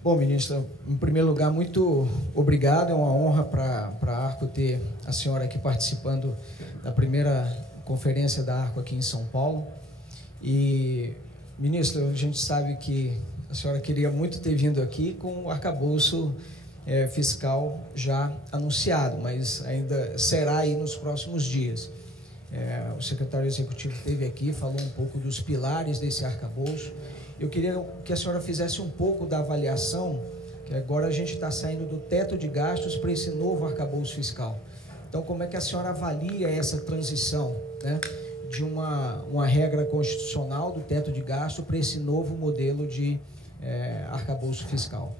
Bom, ministra, em primeiro lugar, muito obrigado. É uma honra para a ARCO ter a senhora aqui participando da primeira conferência da ARCO aqui em São Paulo. E, ministra, a gente sabe que a senhora queria muito ter vindo aqui com o arcabouço fiscal já anunciado, mas ainda será aí nos próximos dias. O secretário executivo esteve aqui, falou um pouco dos pilares desse arcabouço. Eu queria que a senhora fizesse um pouco da avaliação, que agora a gente está saindo do teto de gastos para esse novo arcabouço fiscal. Então, como é que a senhora avalia essa transição, né, de uma regra constitucional do teto de gasto para esse novo modelo de arcabouço fiscal?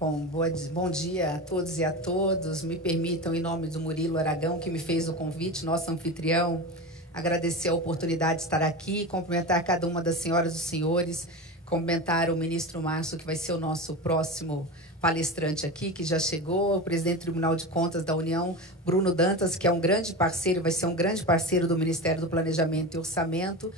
Bom dia a todos e a todas. Me permitam, em nome do Murilo Aragão, que me fez o convite, nosso anfitrião, agradecer a oportunidade de estar aqui, cumprimentar cada uma das senhoras e dos senhores, cumprimentar o ministro Márcio, que vai ser o nosso próximo palestrante aqui, que já chegou, o presidente do Tribunal de Contas da União, Bruno Dantas, que é um grande parceiro, vai ser um grande parceiro do Ministério do Planejamento e Orçamento,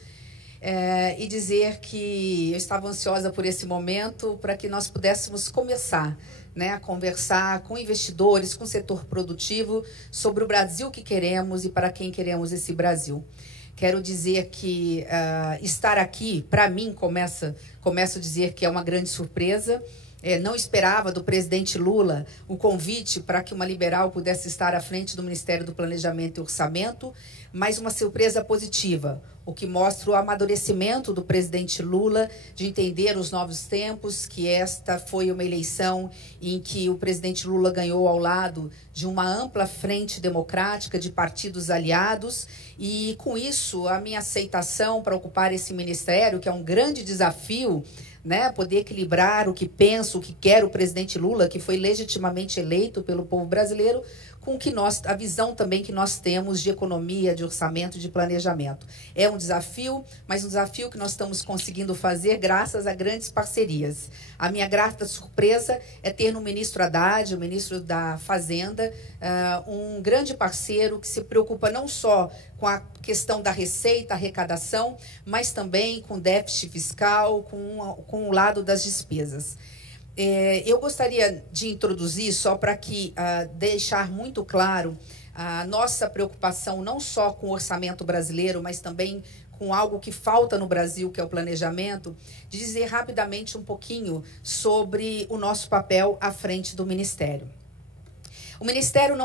e dizer que eu estava ansiosa por esse momento para que nós pudéssemos começar, né, a conversar com investidores, com o setor produtivo, sobre o Brasil que queremos e para quem queremos esse Brasil. Quero dizer que estar aqui, para mim, começo a dizer que é uma grande surpresa. Não esperava do presidente Lula o convite para que uma liberal pudesse estar à frente do Ministério do Planejamento e Orçamento, mas uma surpresa positiva, o que mostra o amadurecimento do presidente Lula de entender os novos tempos, que esta foi uma eleição em que o presidente Lula ganhou ao lado de uma ampla frente democrática de partidos aliados, e com isso a minha aceitação para ocupar esse ministério, que é um grande desafio, né, poder equilibrar o que pensa, o que quer o presidente Lula, que foi legitimamente eleito pelo povo brasileiro, com que a visão também que nós temos de economia, de orçamento, de planejamento. É um desafio, mas um desafio que nós estamos conseguindo fazer graças a grandes parcerias. A minha grata surpresa é ter no ministro Haddad, o ministro da Fazenda, um grande parceiro que se preocupa não só com a questão da receita, arrecadação, mas também com déficit fiscal, com o lado das despesas. Eu gostaria de introduzir, só para deixar muito claro a nossa preocupação não só com o orçamento brasileiro, mas também com algo que falta no Brasil, que é o planejamento, de dizer rapidamente um pouquinho sobre o nosso papel à frente do Ministério. O Ministério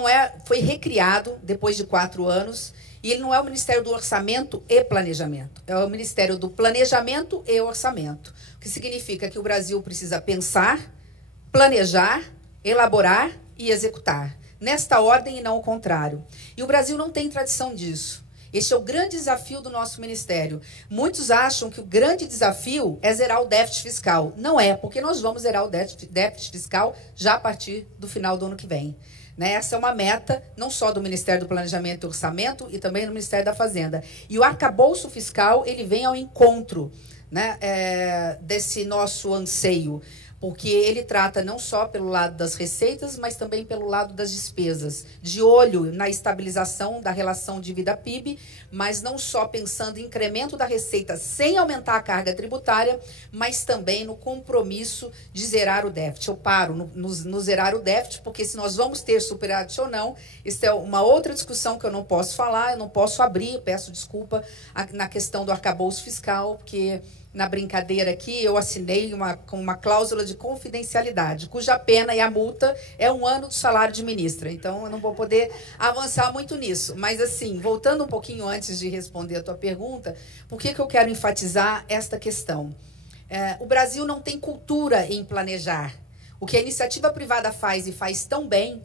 foi recriado depois de 4 anos, e ele não é o Ministério do Orçamento e Planejamento, é o Ministério do Planejamento e Orçamento, o que significa que o Brasil precisa pensar, planejar, elaborar e executar, nesta ordem e não o contrário. E o Brasil não tem tradição disso. Este é o grande desafio do nosso ministério. Muitos acham que o grande desafio é zerar o déficit fiscal. Não é, porque nós vamos zerar o déficit fiscal já a partir do final do ano que vem. Essa é uma meta, não só do Ministério do Planejamento e Orçamento, e também do Ministério da Fazenda. E o arcabouço fiscal, ele vem ao encontro, né, desse nosso anseio, porque ele trata não só pelo lado das receitas, mas também pelo lado das despesas, de olho na estabilização da relação dívida-PIB, mas não só pensando em incremento da receita sem aumentar a carga tributária, mas também no compromisso de zerar o déficit. Eu paro no zerar o déficit, porque se nós vamos ter superávit ou não, isso é uma outra discussão que eu não posso falar, eu não posso abrir, peço desculpa, na questão do arcabouço fiscal, porque na brincadeira aqui, eu assinei com uma cláusula de confidencialidade, cuja pena e a multa é 1 ano do salário de ministra. Então, eu não vou poder avançar muito nisso. Mas, assim, voltando um pouquinho antes de responder a tua pergunta, por que eu quero enfatizar esta questão? O Brasil não tem cultura em planejar. O que a iniciativa privada faz e faz tão bem,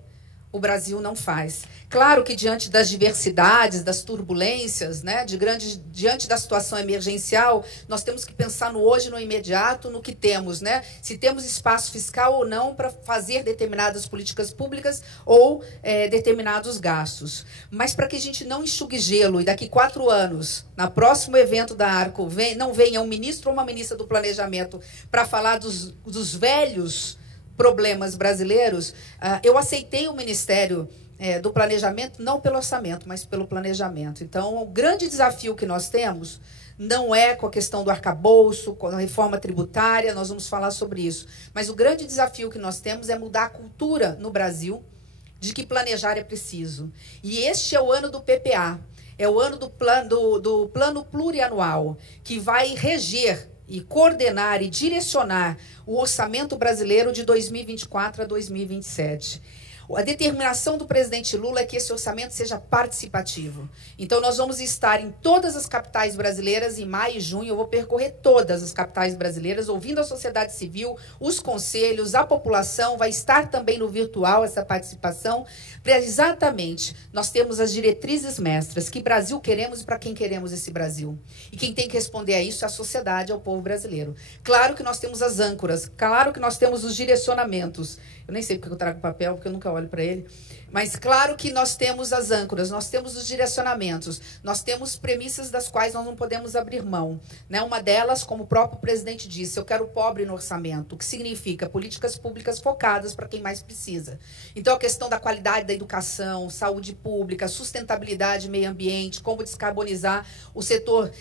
o Brasil não faz. Claro que diante das diversidades, das turbulências, né, diante da situação emergencial, nós temos que pensar no hoje, no imediato, no que temos, né? Se temos espaço fiscal ou não para fazer determinadas políticas públicas ou determinados gastos. Mas para que a gente não enxugue gelo e daqui 4 anos, no próximo evento da ARCO, não venha um ministro ou uma ministra do Planejamento para falar dos velhos problemas brasileiros, eu aceitei o Ministério do Planejamento, não pelo orçamento, mas pelo planejamento. Então, o grande desafio que nós temos não é com a questão do arcabouço, com a reforma tributária, nós vamos falar sobre isso. Mas o grande desafio que nós temos é mudar a cultura no Brasil de que planejar é preciso. E este é o ano do PPA, é o ano do plano plurianual, que vai reger e coordenar e direcionar o orçamento brasileiro de 2024 a 2027. A determinação do presidente Lula é que esse orçamento seja participativo. Então, nós vamos estar em todas as capitais brasileiras, em maio e junho. Eu vou percorrer todas as capitais brasileiras, ouvindo a sociedade civil, os conselhos, a população. Vai estar também no virtual essa participação. Exatamente, nós temos as diretrizes mestras. Que Brasil queremos e para quem queremos esse Brasil? E quem tem que responder a isso é a sociedade, é o povo brasileiro. Claro que nós temos as âncoras, claro que nós temos os direcionamentos. Eu nem sei porque eu trago papel, porque eu nunca olho para ele. Mas claro que nós temos as âncoras, nós temos os direcionamentos, nós temos premissas das quais nós não podemos abrir mão. Né? Uma delas, como o próprio presidente disse, eu quero o pobre no orçamento, o que significa políticas públicas focadas para quem mais precisa. Então, a questão da qualidade da educação, saúde pública, sustentabilidade, meio ambiente, como descarbonizar o setor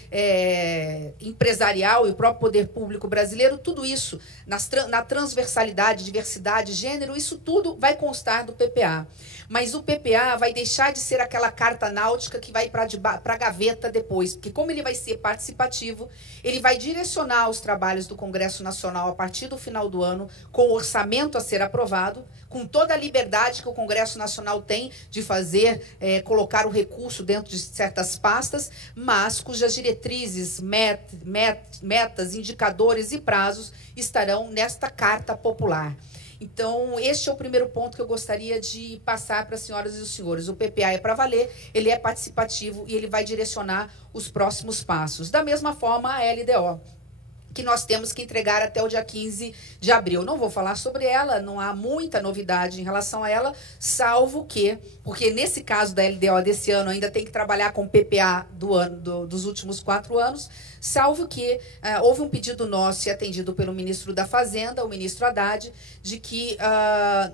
empresarial e o próprio poder público brasileiro, tudo isso, na transversalidade, diversidade, gênero, isso tudo vai constar do PPA. Mas o PPA vai deixar de ser aquela carta náutica que vai para a gaveta depois, porque como ele vai ser participativo, ele vai direcionar os trabalhos do Congresso Nacional a partir do final do ano, com o orçamento a ser aprovado, com toda a liberdade que o Congresso Nacional tem de fazer, colocar o recurso dentro de certas pastas, mas cujas diretrizes, metas, indicadores e prazos estarão nesta Carta Popular. Então, este é o primeiro ponto que eu gostaria de passar para as senhoras e os senhores. O PPA é para valer, ele é participativo e ele vai direcionar os próximos passos. Da mesma forma, a LDO, que nós temos que entregar até o dia 15 de abril. Não vou falar sobre ela, não há muita novidade em relação a ela, salvo que, porque nesse caso da LDO desse ano ainda tem que trabalhar com o PPA dos últimos 4 anos, salvo que houve um pedido nosso e atendido pelo ministro da Fazenda, o ministro Haddad, de que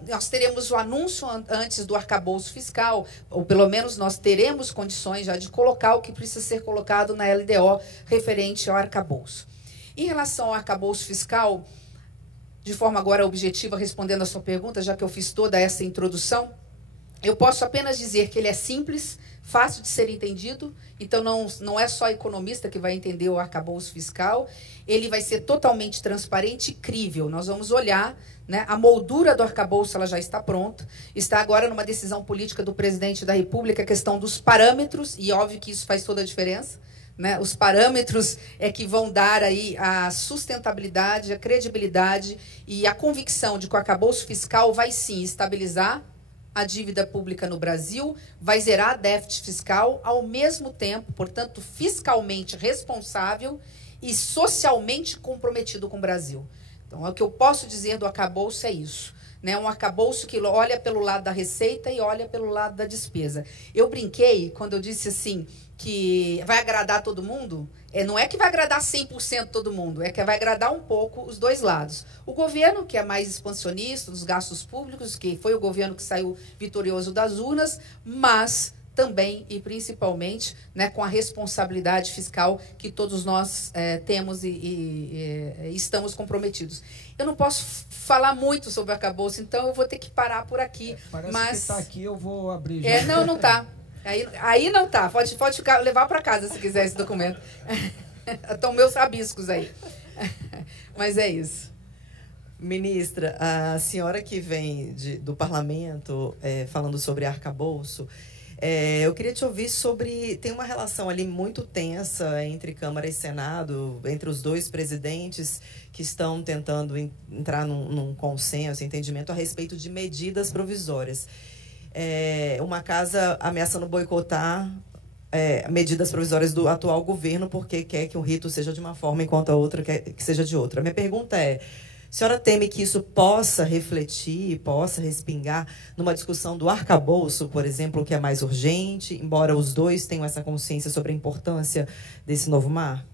nós teremos o anúncio antes do arcabouço fiscal, ou pelo menos nós teremos condições já de colocar o que precisa ser colocado na LDO referente ao arcabouço. Em relação ao arcabouço fiscal, de forma agora objetiva, respondendo a sua pergunta, já que eu fiz toda essa introdução, eu posso apenas dizer que ele é simples, fácil de ser entendido, então não é só economista que vai entender o arcabouço fiscal, ele vai ser totalmente transparente e crível. Nós vamos olhar, né, a moldura do arcabouço, ela já está pronta, está agora numa decisão política do presidente da República, a questão dos parâmetros, e óbvio que isso faz toda a diferença. Né? Os parâmetros é que vão dar aí a sustentabilidade, a credibilidade e a convicção de que o arcabouço fiscal vai sim estabilizar a dívida pública no Brasil, vai zerar déficit fiscal, ao mesmo tempo, portanto, fiscalmente responsável e socialmente comprometido com o Brasil. Então, o que eu posso dizer do arcabouço é isso. Né, um arcabouço que olha pelo lado da receita e olha pelo lado da despesa. Eu brinquei quando eu disse assim, que vai agradar todo mundo. Não é que vai agradar 100% todo mundo, é que vai agradar um pouco os dois lados. O governo, que é mais expansionista dos gastos públicos, que foi o governo que saiu vitorioso das urnas, mas também e principalmente, né, com a responsabilidade fiscal que todos nós temos e estamos comprometidos. Eu não posso falar muito sobre o arcabouço, então eu vou ter que parar por aqui. Parece mas que está aqui, eu vou abrir já. Não está. Aí não está. Pode levar para casa se quiser esse documento. Estão meus rabiscos aí. Mas é isso. Ministra, a senhora que vem do parlamento falando sobre arcabouço, eu queria te ouvir sobre... Tem uma relação ali muito tensa entre Câmara e Senado, entre os dois presidentes que estão tentando entrar num consenso, entendimento a respeito de medidas provisórias. Uma casa ameaçando boicotar medidas provisórias do atual governo porque quer que um rito seja de uma forma enquanto a outra quer que seja de outra. A minha pergunta é... A senhora teme que isso possa refletir, possa respingar numa discussão do arcabouço, por exemplo, que é mais urgente, embora os dois tenham essa consciência sobre a importância desse novo mar?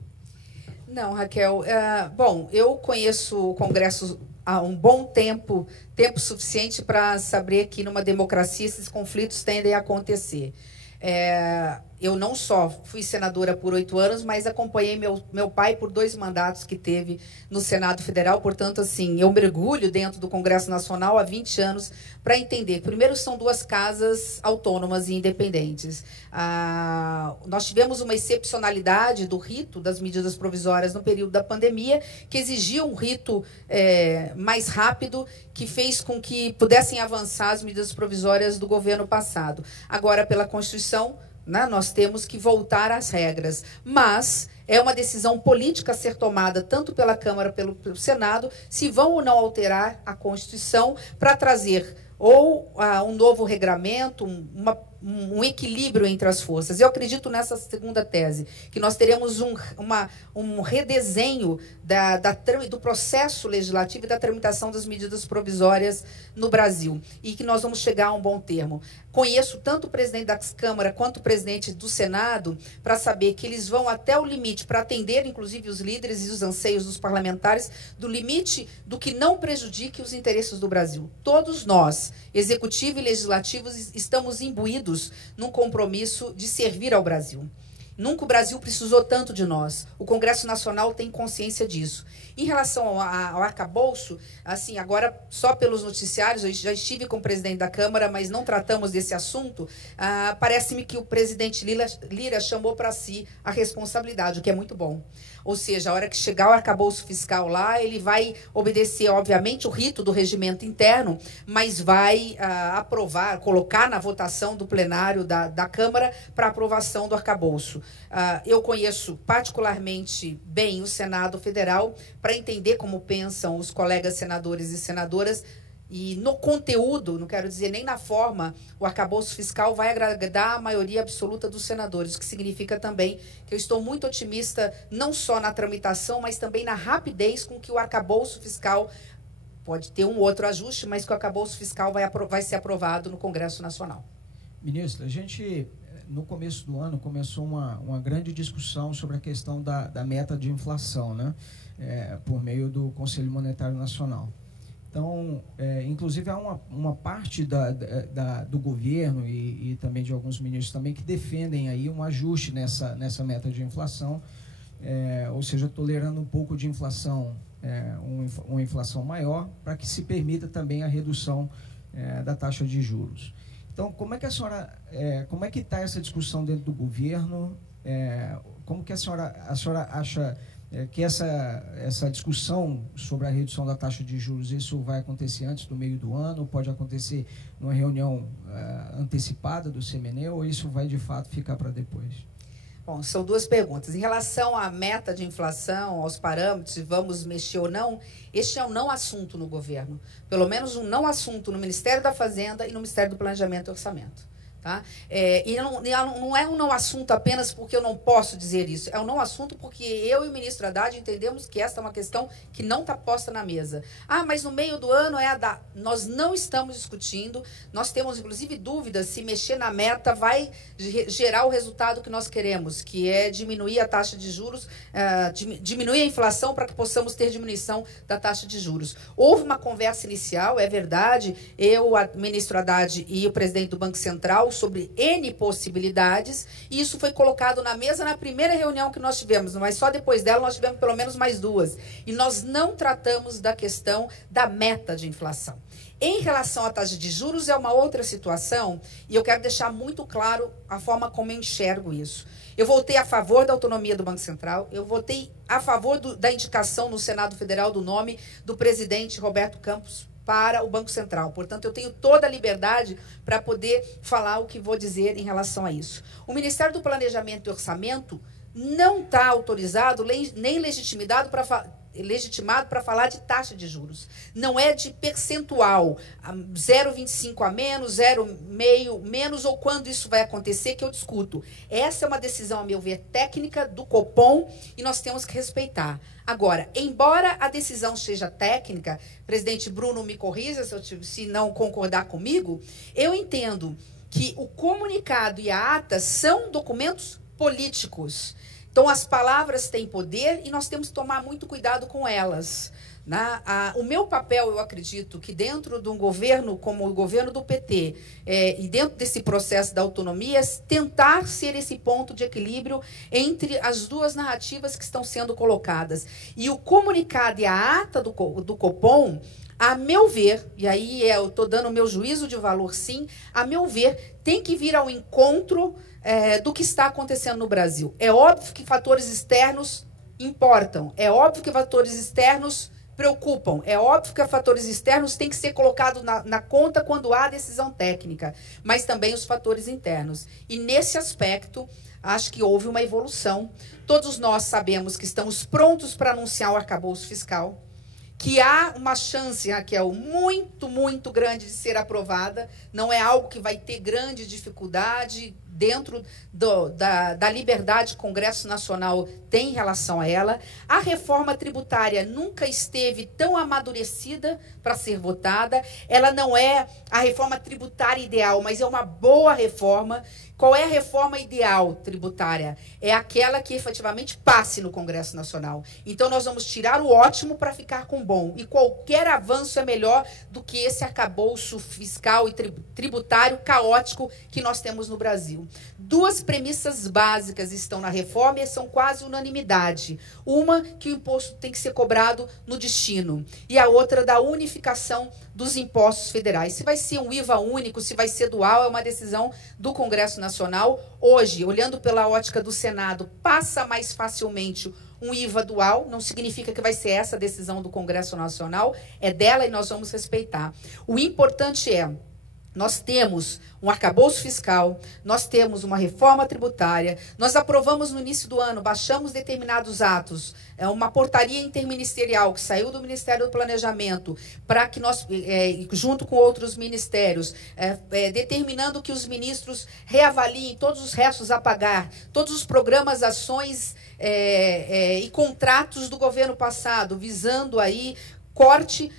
Não, Raquel. Bom, eu conheço o Congresso há um bom tempo suficiente para saber que numa democracia esses conflitos tendem a acontecer. eu não só fui senadora por 8 anos, mas acompanhei meu pai por 2 mandatos que teve no Senado Federal. Portanto, assim, eu mergulho dentro do Congresso Nacional há 20 anos para entender. Primeiro, são 2 casas autônomas e independentes. Nós tivemos uma excepcionalidade do rito das medidas provisórias no período da pandemia, que exigia um rito mais rápido, que fez com que pudessem avançar as medidas provisórias do governo passado. Agora, pela Constituição, nós temos que voltar às regras, mas é uma decisão política a ser tomada tanto pela Câmara como pelo Senado, se vão ou não alterar a Constituição para trazer ou um novo regramento, um equilíbrio entre as forças. Eu acredito nessa segunda tese, que nós teremos um redesenho do processo legislativo e da tramitação das medidas provisórias no Brasil, e que nós vamos chegar a um bom termo. Conheço tanto o presidente da Câmara quanto o presidente do Senado para saber que eles vão até o limite, para atender, inclusive, os líderes e os anseios dos parlamentares, do limite do que não prejudique os interesses do Brasil. Todos nós, executivo e legislativo, estamos imbuídos num compromisso de servir ao Brasil. Nunca o Brasil precisou tanto de nós. O Congresso Nacional tem consciência disso. Em relação ao arcabouço, assim, agora só pelos noticiários, eu já estive com o presidente da Câmara, mas não tratamos desse assunto. Parece-me que o presidente Lira chamou para si a responsabilidade, o que é muito bom. Ou seja, a hora que chegar o arcabouço fiscal lá, ele vai obedecer, obviamente, o rito do regimento interno, mas vai aprovar, colocar na votação do plenário da Câmara para aprovação do arcabouço. Eu conheço particularmente bem o Senado Federal para entender como pensam os colegas senadores e senadoras. E no conteúdo, não quero dizer nem na forma, o arcabouço fiscal vai agradar a maioria absoluta dos senadores, o que significa também que eu estou muito otimista, não só na tramitação, mas também na rapidez com que o arcabouço fiscal, pode ter um outro ajuste, mas que o arcabouço fiscal vai ser aprovado no Congresso Nacional. Ministra, a gente, no começo do ano, começou uma grande discussão sobre a questão da meta de inflação, né? Por meio do Conselho Monetário Nacional. Então, inclusive, há uma parte do governo e também de alguns ministros também que defendem aí um ajuste nessa meta de inflação, ou seja, tolerando um pouco de inflação, uma inflação maior, para que se permita também a redução da taxa de juros. Então, como é que está essa discussão dentro do governo? Como que a senhora acha que essa discussão sobre a redução da taxa de juros, isso vai acontecer antes do meio do ano, pode acontecer numa reunião antecipada do CMNE, ou isso vai de fato ficar para depois? Bom, são 2 perguntas. Em relação à meta de inflação, aos parâmetros, se vamos mexer ou não, este é um não assunto no governo. Pelo menos um não assunto no Ministério da Fazenda e no Ministério do Planejamento e Orçamento. Tá? E não é um não assunto apenas porque eu não posso dizer isso. É um não assunto porque eu e o ministro Haddad entendemos que esta é uma questão que não está posta na mesa. Mas no meio do ano nós não estamos discutindo. Nós temos, inclusive, dúvidas se mexer na meta vai gerar o resultado que nós queremos, que é diminuir a taxa de juros, diminuir a inflação para que possamos ter diminuição da taxa de juros. Houve uma conversa inicial, é verdade, eu, o ministro Haddad e o presidente do Banco Central, sobre N possibilidades, e isso foi colocado na mesa na primeira reunião que nós tivemos, mas só depois dela nós tivemos pelo menos mais 2. E nós não tratamos da questão da meta de inflação. Em relação à taxa de juros, é uma outra situação, e eu quero deixar muito claro a forma como eu enxergo isso. Eu votei a favor da autonomia do Banco Central, eu votei a favor da indicação no Senado Federal do nome do presidente Roberto Campos para o Banco Central. Portanto, eu tenho toda a liberdade para poder falar o que vou dizer em relação a isso. O Ministério do Planejamento e Orçamento não está autorizado nem legitimado para falar de taxa de juros. Não é de percentual, 0,25 a menos, 0,5 menos, ou quando isso vai acontecer, que eu discuto. Essa é uma decisão, a meu ver, técnica do Copom, e nós temos que respeitar. Agora, embora a decisão seja técnica, presidente Bruno me corrija se não concordar comigo, eu entendo que o comunicado e a ata são documentos políticos. Então, as palavras têm poder e nós temos que tomar muito cuidado com elas. O meu papel, eu acredito, que dentro de um governo como o governo do PT, e dentro desse processo da autonomia, é tentar ser esse ponto de equilíbrio entre as duas narrativas que estão sendo colocadas. E o comunicado e a ata do Copom, a meu ver, e aí eu estou dando o meu juízo de valor, sim, a meu ver, tem que vir ao encontro do que está acontecendo no Brasil. É óbvio que fatores externos importam, é óbvio que fatores externos preocupam, é óbvio que fatores externos têm que ser colocados na conta quando há decisão técnica, mas também os fatores internos. E nesse aspecto, acho que houve uma evolução. Todos nós sabemos que estamos prontos para anunciar o arcabouço fiscal, que há uma chance, Raquel, muito, muito grande de ser aprovada. Não é algo que vai ter grande dificuldade dentro da liberdade que o Congresso Nacional tem em relação a ela. A reforma tributária nunca esteve tão amadurecida para ser votada. Ela não é a reforma tributária ideal, mas é uma boa reforma. Qual é a reforma ideal tributária? É aquela que efetivamente passe no Congresso Nacional. Então, nós vamos tirar o ótimo para ficar com o bom. E qualquer avanço é melhor do que esse arcabouço fiscal e tributário caótico que nós temos no Brasil. Duas premissas básicas estão na reforma e são quase unanimidade. Uma, que o imposto tem que ser cobrado no destino. E a outra, da unificação dos impostos federais. Se vai ser um IVA único, se vai ser dual, é uma decisão do Congresso Nacional. Hoje, olhando pela ótica do Senado, passa mais facilmente um IVA dual, não significa que vai ser essa a decisão do Congresso Nacional, é dela e nós vamos respeitar. O importante é, nós temos um arcabouço fiscal, nós temos uma reforma tributária, nós aprovamos no início do ano, baixamos determinados atos, uma portaria interministerial que saiu do Ministério do Planejamento, para que nós, junto com outros ministérios, determinando que os ministros reavaliem todos os restos a pagar, todos os programas, ações e contratos do governo passado, visando aí corte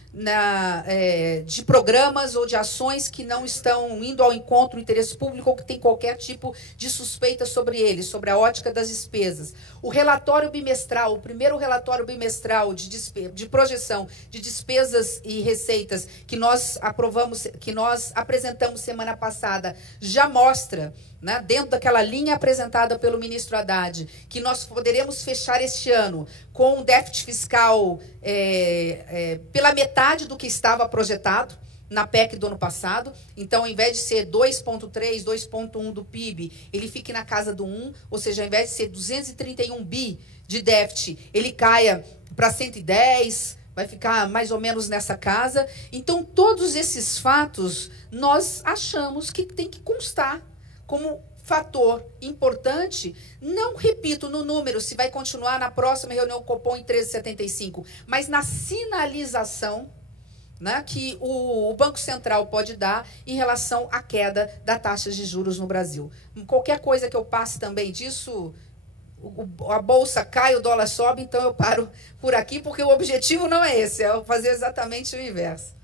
de programas ou de ações que não estão indo ao encontro do interesse público ou que tem qualquer tipo de suspeita sobre eles, sobre a ótica das despesas. O relatório bimestral, o primeiro relatório bimestral de projeção de despesas e receitas que nós apresentamos semana passada, já mostra, né, dentro daquela linha apresentada pelo ministro Haddad, que nós poderemos fechar este ano com um déficit fiscal pela metade do que estava projetado na PEC do ano passado. Então, ao invés de ser 2,3, 2,1 do PIB, ele fique na casa do 1, ou seja, ao invés de ser 231 bi de déficit, ele caia para 110, vai ficar mais ou menos nessa casa. Então, todos esses fatos, nós achamos que tem que constar como fator importante, não repito no número, se vai continuar na próxima reunião Copom em 13,75, mas na sinalização, né, que o Banco Central pode dar em relação à queda da taxa de juros no Brasil. Qualquer coisa que eu passe também disso, a bolsa cai, o dólar sobe, então eu paro por aqui, porque o objetivo não é esse, é fazer exatamente o inverso.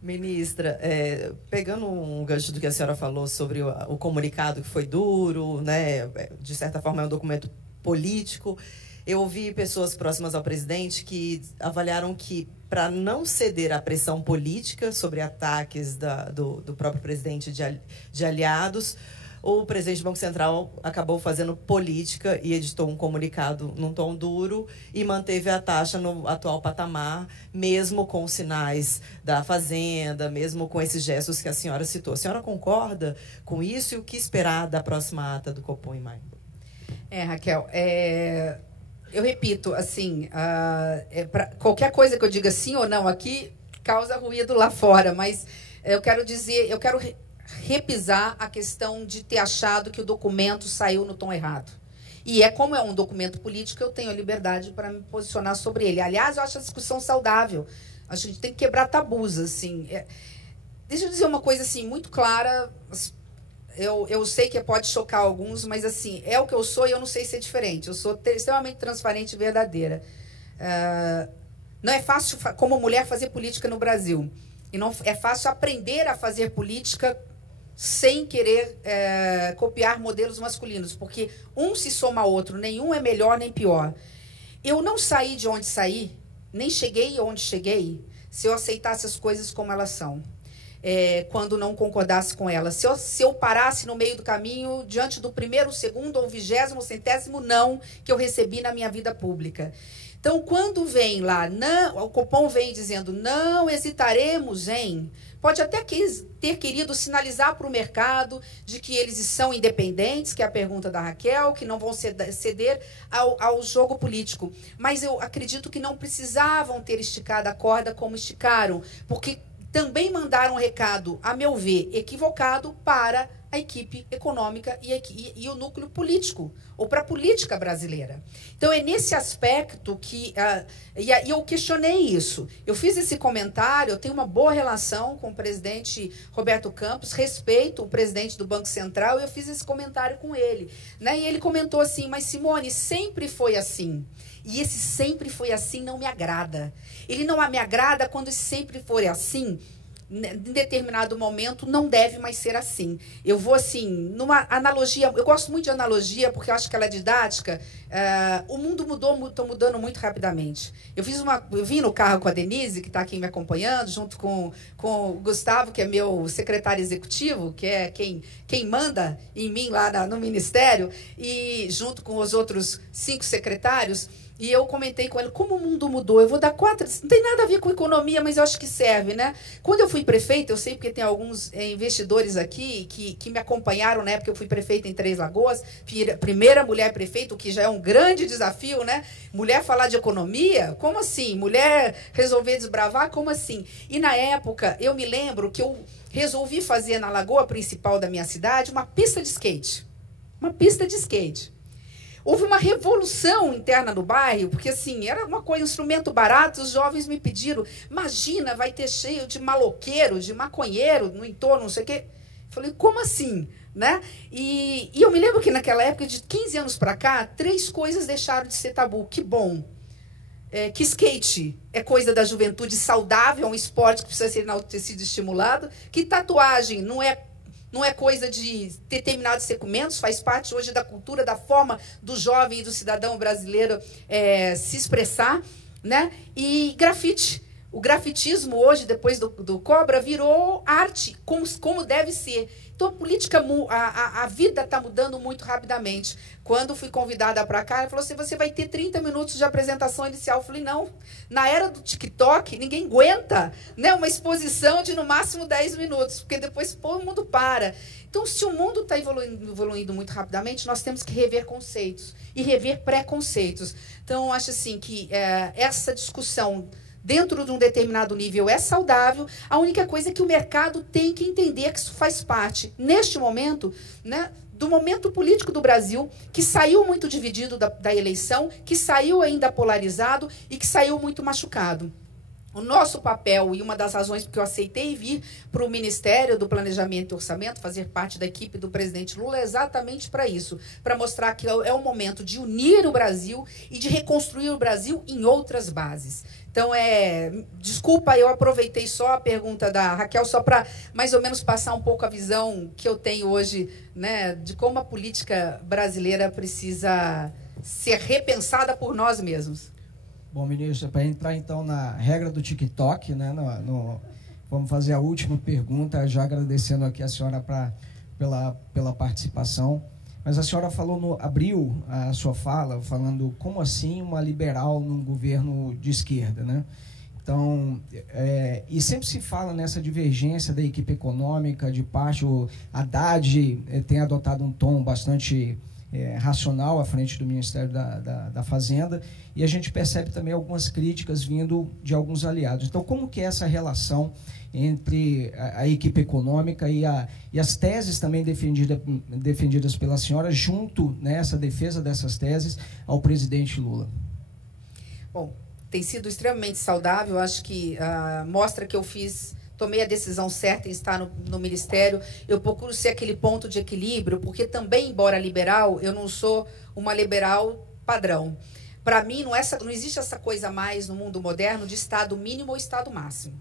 Ministra, pegando um gancho do que a senhora falou sobre o comunicado que foi duro, né, de certa forma é um documento político, eu ouvi pessoas próximas ao presidente que avaliaram que, para não ceder à pressão política sobre ataques do próprio presidente de aliados, o presidente do Banco Central acabou fazendo política e editou um comunicado num tom duro e manteve a taxa no atual patamar, mesmo com os sinais da Fazenda, mesmo com esses gestos que a senhora citou. A senhora concorda com isso e o que esperar da próxima ata do Copom em maio? Raquel, eu repito, assim, qualquer coisa que eu diga sim ou não aqui causa ruído lá fora, mas eu quero repisar a questão de ter achado que o documento saiu no tom errado. E como é um documento político, eu tenho a liberdade para me posicionar sobre ele. Aliás, eu acho a discussão saudável. A gente tem que quebrar tabus, assim. Deixa eu dizer uma coisa, assim, muito clara. Eu sei que pode chocar alguns, mas, assim, é o que eu sou e eu não sei ser diferente. Eu sou extremamente transparente e verdadeira. Não é fácil, como mulher, fazer política no Brasil. E não é fácil aprender a fazer política sem querer copiar modelos masculinos, porque um se soma ao outro, nenhum é melhor nem pior. Eu não saí de onde saí nem cheguei onde cheguei se eu aceitasse as coisas como elas são. Quando não concordasse com elas. Se eu parasse no meio do caminho, diante do primeiro, segundo ou 20º, centésimo não que eu recebi na minha vida pública. Então, quando vem lá, não, o Copom vem dizendo, não hesitaremos em... Pode até ter querido sinalizar para o mercado de que eles são independentes, que é a pergunta da Raquel, que não vão ceder ao jogo político. Mas eu acredito que não precisavam ter esticado a corda como esticaram, porque também mandaram um recado, a meu ver, equivocado para a equipe econômica e o núcleo político, ou para a política brasileira. Então, é nesse aspecto que... e eu questionei isso. Eu fiz esse comentário, eu tenho uma boa relação com o presidente Roberto Campos, respeito o presidente do Banco Central, e eu fiz esse comentário com ele. Né? E ele comentou assim, mas Simone, sempre foi assim. E esse sempre foi assim não me agrada. Ele não me agrada quando sempre for assim, em determinado momento não deve mais ser assim. Eu vou assim, numa analogia, eu gosto muito de analogia porque eu acho que ela é didática. O mundo está mudando muito rapidamente. Eu vim no carro com a Denise, que está aqui me acompanhando, junto com o Gustavo, que é meu secretário executivo, que é quem manda em mim lá no Ministério, e junto com os outros 5 secretários. E eu comentei com ele, como o mundo mudou, eu vou dar 4... Não tem nada a ver com economia, mas eu acho que serve, né? Quando eu fui prefeita, eu sei porque tem alguns investidores aqui que me acompanharam na época que eu fui prefeita em Três Lagoas, primeira mulher prefeita, o que já é um grande desafio, né? Mulher falar de economia? Como assim? Mulher resolver desbravar? Como assim? E na época, eu me lembro que eu resolvi fazer na lagoa principal da minha cidade uma pista de skate. Uma pista de skate. Houve uma revolução interna no bairro, porque assim, era uma coisa, um instrumento barato, os jovens me pediram, imagina, vai ter cheio de maloqueiro, de maconheiro no entorno, não sei o quê. Falei, como assim? Né? E eu me lembro que naquela época, de 15 anos para cá, 3 coisas deixaram de ser tabu. Que bom. Que skate é coisa da juventude saudável, é um esporte que precisa ser enaltecido e estimulado. Que tatuagem não é coisa de determinados segmentos, faz parte hoje da cultura, da forma do jovem e do cidadão brasileiro se expressar, né? E grafite. O grafitismo hoje, depois do Cobra, virou arte, como deve ser. Então, a política, a vida está mudando muito rapidamente. Quando fui convidada para cá, ela falou assim, você vai ter 30 minutos de apresentação inicial. Eu falei, não, na era do TikTok, ninguém aguenta, né, uma exposição de, no máximo, 10 minutos, porque depois todo mundo para. Então, se o mundo está evoluindo muito rapidamente, nós temos que rever conceitos e rever preconceitos. Então, eu acho assim que essa discussão dentro de um determinado nível é saudável, a única coisa é que o mercado tem que entender que isso faz parte, neste momento, né, do momento político do Brasil, que saiu muito dividido da eleição, que saiu ainda polarizado e que saiu muito machucado. O nosso papel, e uma das razões porque eu aceitei vir para o Ministério do Planejamento e Orçamento, fazer parte da equipe do presidente Lula, é exatamente para isso, para mostrar que é o momento de unir o Brasil e de reconstruir o Brasil em outras bases. Então, desculpa, eu aproveitei só a pergunta da Raquel, só para mais ou menos passar um pouco a visão que eu tenho hoje, né, de como a política brasileira precisa ser repensada por nós mesmos. Bom, ministro, para entrar então na regra do TikTok, né, vamos fazer a última pergunta, já agradecendo aqui a senhora pela participação. Mas a senhora abriu a sua fala falando como assim uma liberal num governo de esquerda, né? Então, e sempre se fala nessa divergência da equipe econômica, de parte, o Haddad tem adotado um tom bastante racional à frente do Ministério da Fazenda, e a gente percebe também algumas críticas vindo de alguns aliados. Então, como que é essa relação entre a equipe econômica e as teses também defendidas pela senhora, junto nessa defesa dessas teses ao presidente Lula? Bom, tem sido extremamente saudável, acho que mostra que eu tomei a decisão certa em estar no Ministério. Eu procuro ser aquele ponto de equilíbrio, porque também, embora liberal, eu não sou uma liberal padrão. Para mim, não existe essa coisa mais no mundo moderno de Estado mínimo ou Estado máximo.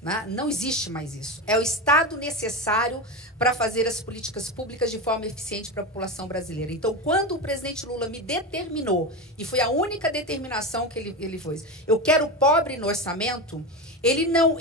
né? Não existe mais isso. É o Estado necessário para fazer as políticas públicas de forma eficiente para a população brasileira. Então, quando o presidente Lula me determinou, e foi a única determinação que ele fez, eu quero o pobre no orçamento, ele não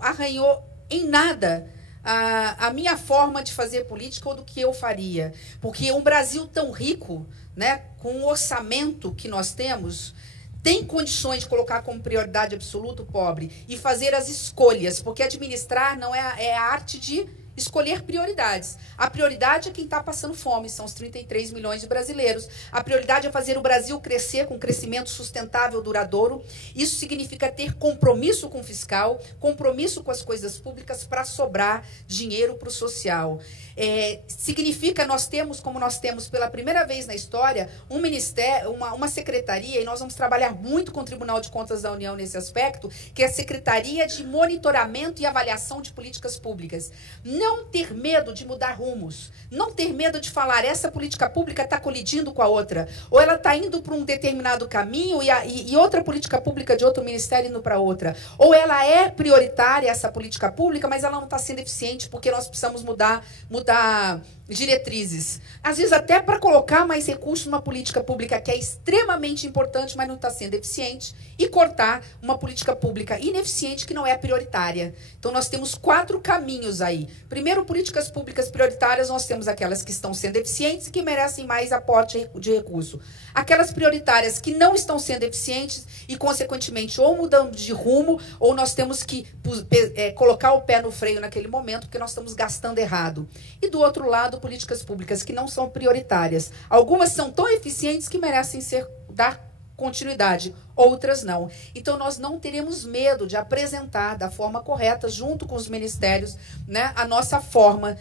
arranhou em nada a minha forma de fazer política ou do que eu faria. Porque um Brasil tão rico, né, com o orçamento que nós temos, tem condições de colocar como prioridade absoluta o pobre e fazer as escolhas, porque administrar não é a arte de escolher prioridades. A prioridade é quem está passando fome, são os 33 milhões de brasileiros. A prioridade é fazer o Brasil crescer com crescimento sustentável, duradouro. Isso significa ter compromisso com o fiscal, compromisso com as coisas públicas para sobrar dinheiro para o social. Significa nós temos, como nós temos pela primeira vez na história, um ministério, uma secretaria, e nós vamos trabalhar muito com o Tribunal de Contas da União nesse aspecto, que é a Secretaria de Monitoramento e Avaliação de Políticas Públicas. Não ter medo de mudar rumos, não ter medo de falar essa política pública está colidindo com a outra, ou ela está indo para um determinado caminho e outra política pública de outro ministério indo para outra, ou ela é prioritária, essa política pública, mas ela não está sendo eficiente porque nós precisamos mudar diretrizes. Às vezes até para colocar mais recursos numa política pública que é extremamente importante, mas não está sendo eficiente, e cortar uma política pública ineficiente que não é prioritária. Então nós temos 4 caminhos aí. Primeiro, políticas públicas prioritárias, nós temos aquelas que estão sendo eficientes e que merecem mais aporte de recurso. Aquelas prioritárias que não estão sendo eficientes e, consequentemente, ou mudando de rumo, ou nós temos que colocar o pé no freio naquele momento, porque nós estamos gastando errado. E, do outro lado, políticas públicas que não são prioritárias. Algumas são tão eficientes que merecem dar continuidade, outras não. Então, nós não teremos medo de apresentar da forma correta, junto com os ministérios, né, a nossa forma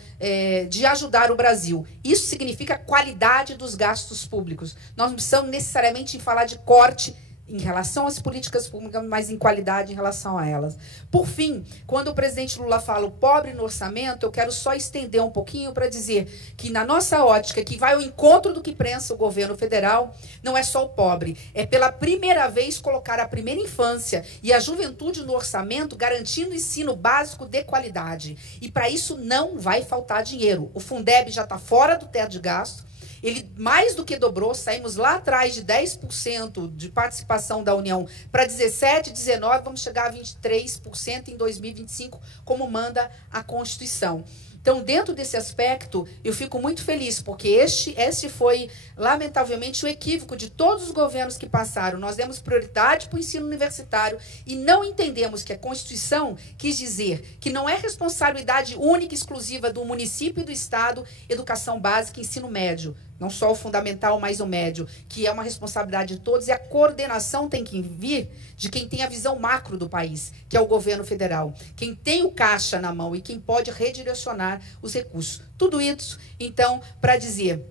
de ajudar o Brasil. Isso significa qualidade dos gastos públicos. Nós não precisamos necessariamente falar de corte em relação às políticas públicas, mas em qualidade em relação a elas. Por fim, quando o presidente Lula fala o pobre no orçamento, eu quero só estender um pouquinho para dizer que, na nossa ótica, que vai ao encontro do que pensa o governo federal, não é só o pobre, é pela primeira vez colocar a primeira infância e a juventude no orçamento, garantindo ensino básico de qualidade. E para isso não vai faltar dinheiro. O Fundeb já está fora do teto de gasto. Ele mais do que dobrou, saímos lá atrás de 10% de participação da União para 17%, 19%, vamos chegar a 23% em 2025, como manda a Constituição. Então, dentro desse aspecto, eu fico muito feliz, porque este foi, lamentavelmente, o equívoco de todos os governos que passaram. Nós demos prioridade para o ensino universitário e não entendemos que a Constituição quis dizer que não é responsabilidade única e exclusiva do município e do Estado, educação básica e ensino médio. Não só o fundamental, mas o médio, que é uma responsabilidade de todos, e a coordenação tem que vir de quem tem a visão macro do país, que é o governo federal, quem tem o caixa na mão e quem pode redirecionar os recursos. Tudo isso, então, para dizer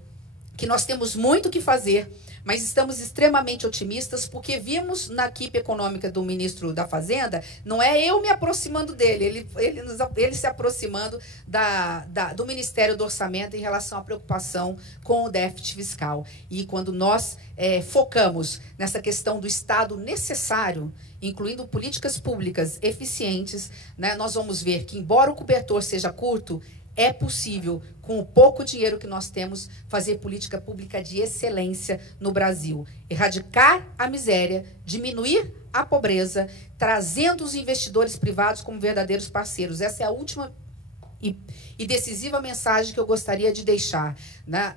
que nós temos muito o que fazer, mas estamos extremamente otimistas, porque vimos na equipe econômica do ministro da Fazenda, não é eu me aproximando dele, ele se aproximando do Ministério do Orçamento em relação à preocupação com o déficit fiscal. E quando nós focamos nessa questão do Estado necessário, incluindo políticas públicas eficientes, né, nós vamos ver que, embora o cobertor seja curto, é possível, com o pouco dinheiro que nós temos, fazer política pública de excelência no Brasil. Erradicar a miséria, diminuir a pobreza, trazendo os investidores privados como verdadeiros parceiros. Essa é a última e decisiva mensagem que eu gostaria de deixar, né?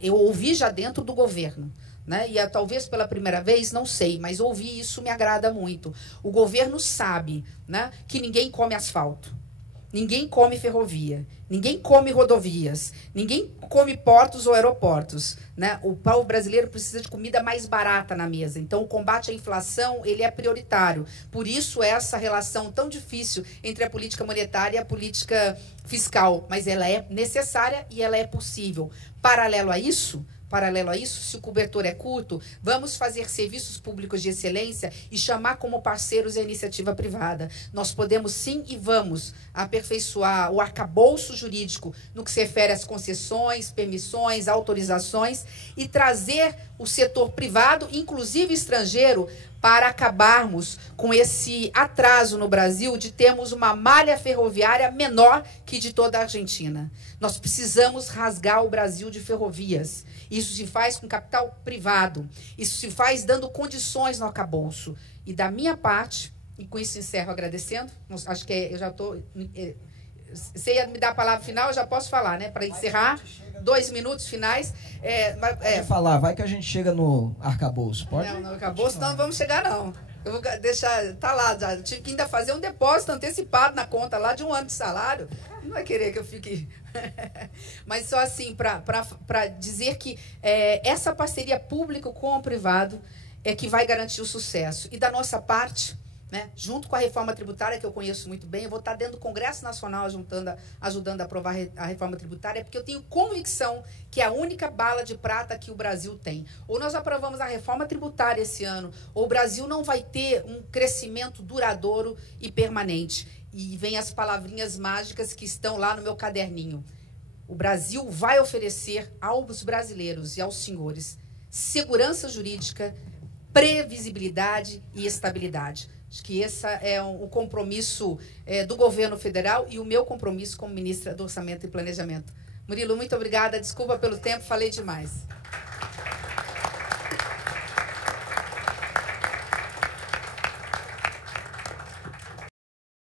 Eu ouvi já dentro do governo, né? E talvez pela primeira vez, não sei, mas ouvir isso me agrada muito. O governo sabe, né, que ninguém come asfalto. Ninguém come ferrovia, ninguém come rodovias, ninguém come portos ou aeroportos, né? O povo brasileiro precisa de comida mais barata na mesa. Então, o combate à inflação, ele é prioritário. Por isso, essa relação tão difícil entre a política monetária e a política fiscal. Mas ela é necessária e ela é possível. Paralelo a isso, Paralelo a isso, se o cobertor é curto, vamos fazer serviços públicos de excelência e chamar como parceiros a iniciativa privada. Nós podemos sim e vamos aperfeiçoar o arcabouço jurídico no que se refere às concessões, permissões, autorizações e trazer o setor privado, inclusive estrangeiro, para acabarmos com esse atraso no Brasil de termos uma malha ferroviária menor que de toda a Argentina. Nós precisamos rasgar o Brasil de ferrovias. Isso se faz com capital privado. Isso se faz dando condições no arcabouço. E da minha parte, e com isso encerro agradecendo, acho que eu já estou... Você ia me dar a palavra final, eu já posso falar, né? Para encerrar, 2 minutos finais. Pode falar, vai que a gente chega no arcabouço. Pode? Não, no arcabouço não vamos chegar, não. Eu vou deixar, tá lá, já tive que ainda fazer um depósito antecipado na conta lá de 1 ano de salário. Não vai querer que eu fique... Mas só assim, para dizer que essa parceria pública com o privado é que vai garantir o sucesso. E da nossa parte... né, junto com a reforma tributária, que eu conheço muito bem, eu vou estar dentro do Congresso Nacional ajudando a aprovar a reforma tributária, porque eu tenho convicção que é a única bala de prata que o Brasil tem. Ou nós aprovamos a reforma tributária esse ano, ou o Brasil não vai ter um crescimento duradouro e permanente. E vem as palavrinhas mágicas que estão lá no meu caderninho. O Brasil vai oferecer aos brasileiros e aos senhores segurança jurídica, previsibilidade e estabilidade. Acho que esse é o compromisso do governo federal e o meu compromisso como ministra do Orçamento e Planejamento. Murilo, muito obrigada. Desculpa pelo tempo, falei demais.